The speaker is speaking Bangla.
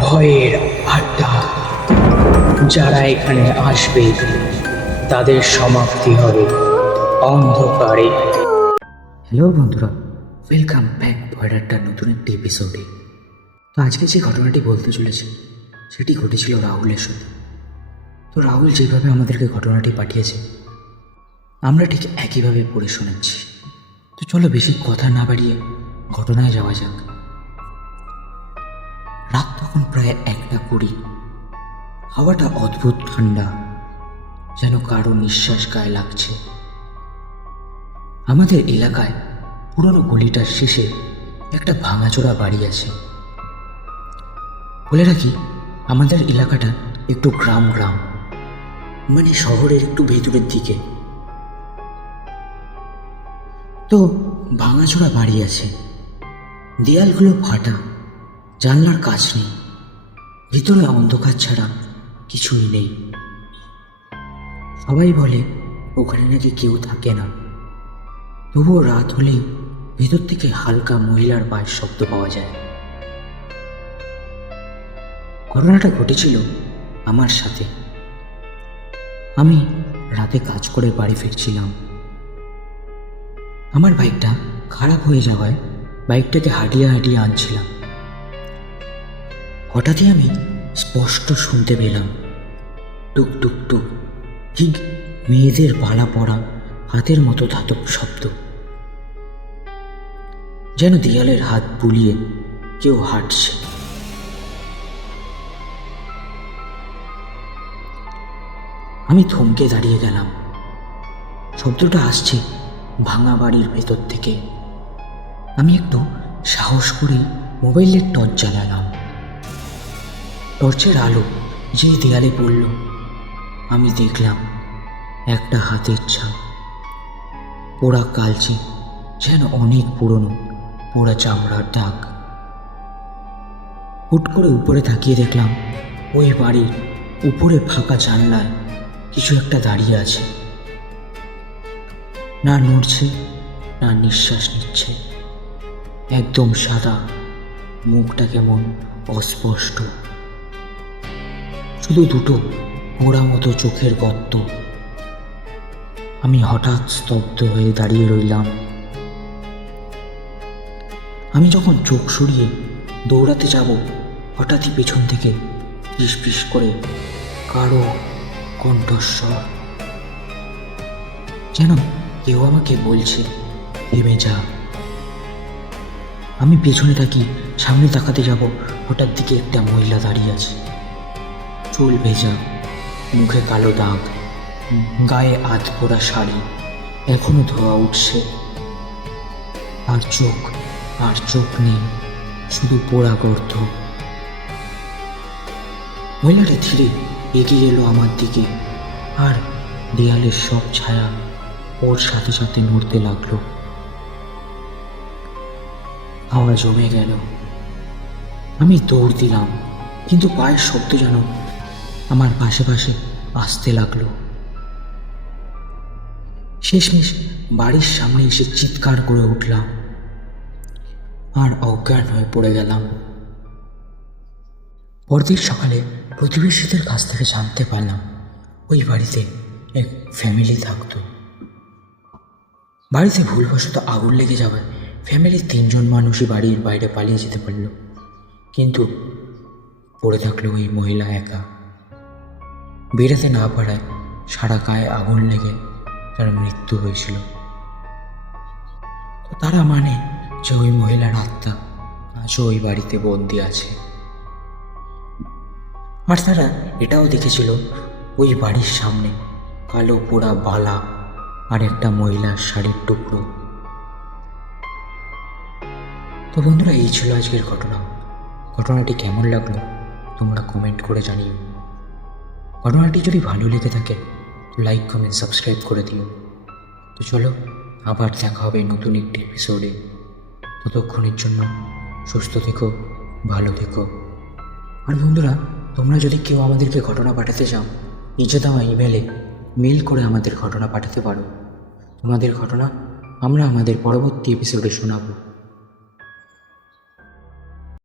ভয়ের আড্ডা। যারা এখানে আসবে, তাদের সমাপ্তি হবে অন্ধকারে। হ্যালো বন্ধুরা, ওয়েলকাম ব্যাক ভয়ের আড্ডার নতুন একটি এপিসোডে তো আজকে যে ঘটনাটি বলতে চলেছে, সেটি ঘটেছিল রাহুলের সাথে তো রাহুল যেভাবে আমাদেরকে ঘটনাটি পাঠিয়েছে, আমরা ঠিক একইভাবে পড়ে শোনাচ্ছি তো চলো বেশি কথা না বাড়িয়ে ঘটনায় যাওয়া যাক। প্রায় একটা কুড়ি হাওয়াটা অদ্ভুত ঠান্ডা, যেন কারও নিঃশ্বাস গায়ে লাগছে। আমাদের এলাকায় পুরনো গলিটার শেষে একটা ভাঙাচোরা বাড়ি আছে। বলে রাখি, আমাদের এলাকাটা একটু গ্রাম গ্রাম মানে শহরের একটু ভেতরের দিকে। তো ভাঙাচোরা বাড়ি আছে। দেয়ালগুলো ফাটা, জানলার কাজ নেই। ভিতরে অন্ধকার ছাড়া কিছুই নেই। সবাই বলে, ওখানে নাকি কেউ থাকে না। তবুও রাত হলেই ভেতর থেকে হালকা মহিলার পায়ের শব্দ পাওয়া যায়। ঘটনাটা ঘটেছিল আমার সাথে। আমি রাতে কাজ করে বাড়ি ফিরছিলাম। আমার বাইকটা খারাপ হয়ে যাওয়ায় বাইকটাকে হাঁটিয়ে হাঁটিয়ে আনছিলাম। হঠাৎই আমি স্পষ্ট শুনতে পেলাম। টুক টুক টুক, ঠিক মেয়েদের বালা পড়া হাতের মতো ধাতব শব্দ। যেন দেয়ালের হাত বুলিয়ে কেউ হাঁটছে। আমি থমকে দাঁড়িয়ে গেলাম। শব্দটা আসছে ভাঙা বাড়ির ভেতর থেকে। আমি একটু সাহস করে মোবাইলের টর্চ জ্বালালাম। টর্চের আলো যে দেয়ালে পড়ল, আমি দেখলাম একটা হাতের ছাপ। পোড়া কালচে যেন অনেক পুরনো, পোড়া চামড়ার দাগ। হুট করে উপরে তাকিয়ে দেখলাম, ওই বাড়ির উপরে ফাঁকা জানলায় কিছু একটা দাঁড়িয়ে আছে। না নড়ছে, না নিঃশ্বাস নিচ্ছে। একদম সাদা, মুখটা কেমন অস্পষ্ট। শুধু দুটো পোড়া মতো চোখের গর্ত। আমি হঠাৎ স্তব্ধ হয়ে দাঁড়িয়ে রইলাম। আমি যখন চোখ সরিয়ে দৌড়াতে যাব, হঠাৎই পেছন থেকে ফিস করে কারও কণ্ঠস্বর। যেন কেউ আমাকে বলছে থেমে যা। আমি পেছনে থাকি সামনে তাকাতে যাব, হঠাৎ দিকে একটা মহিলা দাঁড়িয়ে আছে। চুল ভেজা, মুখে কালো দাগ, গায়ে আধ পোড়া শাড়ি, এখনও ধোয়া উঠছে। আর চোখ আর চোখ নেই, শুধু পোড়া গর্ত। মহিলাটা ধীরে এগিয়ে এলো আমার দিকে, আর দেয়ালের সব ছায়া ওর সাথে সাথে নড়তে লাগল। হাওয়া জমে গেল। আমি দৌড় দিলাম, কিন্তু পায়ের শব্দ যেন আমার পাশে পাশে আসতে লাগল। শেষমেশ বাড়ির সামনে এসে চিৎকার করে উঠলাম। আর অজ্ঞান হয়ে পড়ে গেলাম। পরদিন সকালে প্রতিবেশীদের কাছ থেকে জানতে পারলাম, ওই বাড়িতে এক ফ্যামিলি থাকতো। বাড়িতে ভুলবশত আগুন লেগে যাওয়ায় ফ্যামিলির তিনজন মানুষই বাড়ির বাইরে পালিয়ে যেতে পারল। কিন্তু পড়ে থাকল ওই মহিলা একা। বেরোতে না পারায় সারা গায়ে আগুন লেগে তার মৃত্যু হয়েছিল। তারা মানে যে ওই মহিলার আত্মা আজও ওই বাড়িতে বন্দি আছে। আর তারা এটাও দেখেছিল, ওই বাড়ির সামনে কালো পোড়া বালা আর একটা মহিলার শাড়ির টুকরো। তো বন্ধুরা, এই ছিল আজকের ঘটনা। ঘটনাটি কেমন লাগল তোমরা কমেন্ট করে জানিও। ঘটনাটি যদি ভালো লেগে থাকে লাইক কমেন্ট সাবস্ক্রাইব করে দিও। তো চলো, আবার দেখা হবে নতুন একটি এপিসোডে ততক্ষণের জন্য সুস্থ থেকো, ভালো থেকো। আর বন্ধুরা, তোমরা যদি কেউ আমাদেরকে ঘটনা পাঠাতে চাও নিচে দেওয়া ইমেলে মেল করে আমাদের ঘটনা পাঠাতে পারো। তোমাদের ঘটনা আমরা আমাদের পরবর্তী এপিসোডে শোনাবো।